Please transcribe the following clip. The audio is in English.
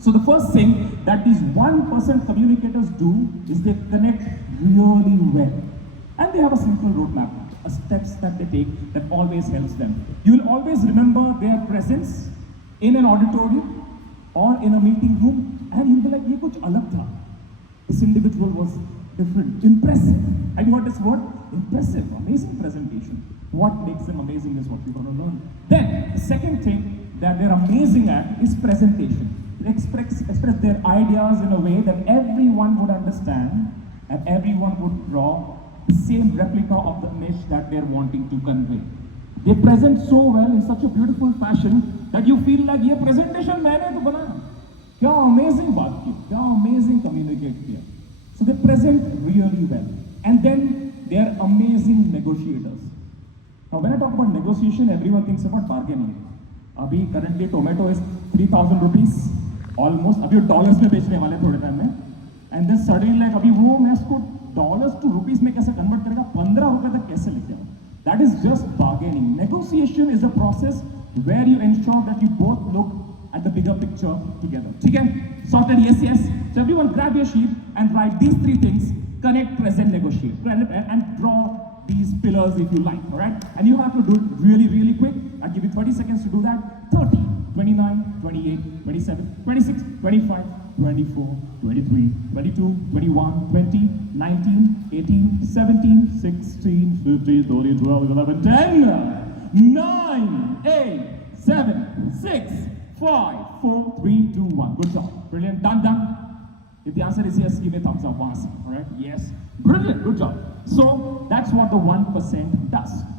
So the first thing that these 1% communicators do is they connect really well. And they have a simple roadmap, a steps that they take that always helps them. You will always remember their presence in an auditorium or in a meeting room, and you'll be like, ye kuch alag tha. This individual was different, impressive. Have you heard this word? Impressive, amazing presentation. What makes them amazing is what we're going to learn. Then, the second thing that they're amazing at is presentation. They express their ideas in a way that everyone would understand and everyone would draw the same replica of the image that they're wanting to convey. They present so well in such a beautiful fashion that you feel like ये presentation मैंने तो बनाया. क्या amazing बात की, क्या amazing communicate किया. So they present really well. And then they are amazing negotiators. Now when I talk about negotiation, everyone thinks about bargaining. अभी currently tomato is 3,000 rupees. Almost, अभी डॉलर्स में बेचने वाले थोड़े टाइम में, एंड देन सडनली लाइक अभी वो मैं इसको डॉलर्स टू रुपीस में कैसे कन्वर्ट करेगा, 15 रुपए तक कैसे लेके आऊँ. That is just bargaining. Negotiation is a process where you ensure that you both look at the bigger picture together. Okay? Sorted? Yes, yes. So everyone grab your sheet and write these three things: connect, present, negotiate, and draw these pillars if you like. All right? And you have to do it really, really quick. I'll give you 30 seconds to do that. 30, 29, 28, 27, 26, 25, 24, 23, 22, 21, 20, 19, 18, 17, 16, 15, 13, 12, 11, 10, 9, 8, 7, 6, 5, 4, 3, 2, 1. Good job. Brilliant. Done, done. If the answer is yes, give me a thumbs up. All right? Yes. Brilliant. Good job. So that's what the 1% does.